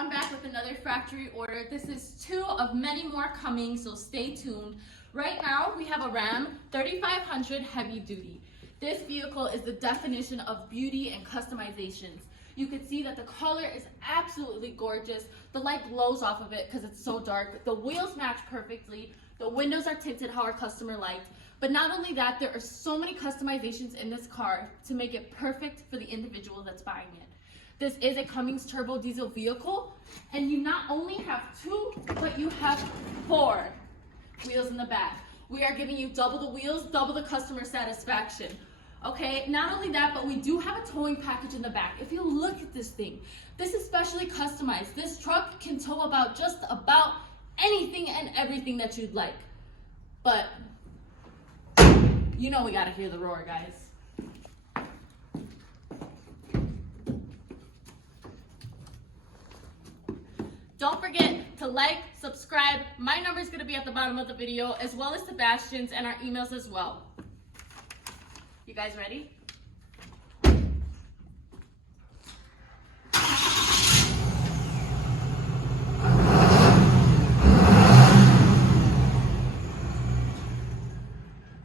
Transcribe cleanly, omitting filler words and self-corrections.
I'm back with another factory order. This is 2 of many more coming, so stay tuned. Right now, we have a Ram 3500 heavy duty. This vehicle is the definition of beauty and customizations. You can see that the color is absolutely gorgeous. The light glows off of it because it's so dark. The wheels match perfectly. The windows are tinted how our customer liked. But not only that, there are so many customizations in this car to make it perfect for the individual that's buying it. This is a Cummins turbo diesel vehicle, and you not only have 2, but you have 4 wheels in the back. We are giving you double the wheels, double the customer satisfaction. Okay, not only that, but we do have a towing package in the back. If you look at this thing, this is specially customized. This truck can tow about just about anything and everything that you'd like. But you know we gotta hear the roar, guys. Don't forget to like, subscribe. My number is going to be at the bottom of the video, as well as Sebastian's and our emails as well. You guys ready?